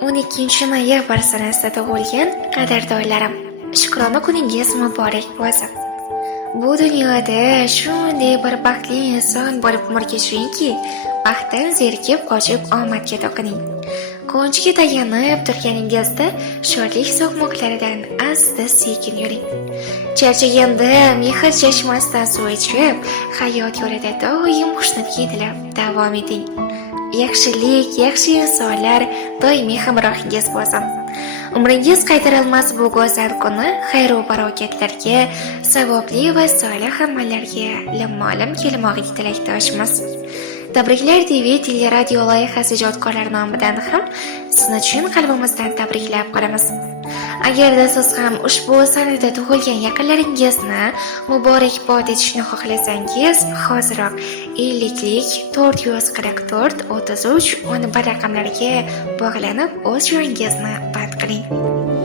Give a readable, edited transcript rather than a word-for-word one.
12 noyabr sanasida tug'ilgan qadrdonlarim, shukrona kuningiz muborak bo'lsin. Bu dunyoda shunday bir baxtli inson bo'lib umrga tushingki, baxtdan zerikib qochib omadga to'qining. Quvonchga tayanib turganingizda shodlik so'qmoqlaridan asta-sekin yuring. Charchaganda mehr chashmasidan suv ichib, hayot yo'lida doim xushnud tilab davom eting. Yaxshilik, yaxshi insonlar doimiy hamrohingiz bo'lsin. Umringiz qaytarilmas bu go'zal kuni xayr va barokatlarga, savobli va solih amallarga lim-molim kelmog'iga tilakdoshmiz. Tabriklar TV teleradio loyihasi ijodkorlari nomidan ham sizni chin qalbimizdan tabriklab qolamiz. Agarda siz ham ushbu sanada tug'ilgan yaqinlaringizni muborakbod etishni xohlasangiz, hoziroq 50lik 444 33 11 raqamlariga bog'lanib o'z joyingizni band qiling.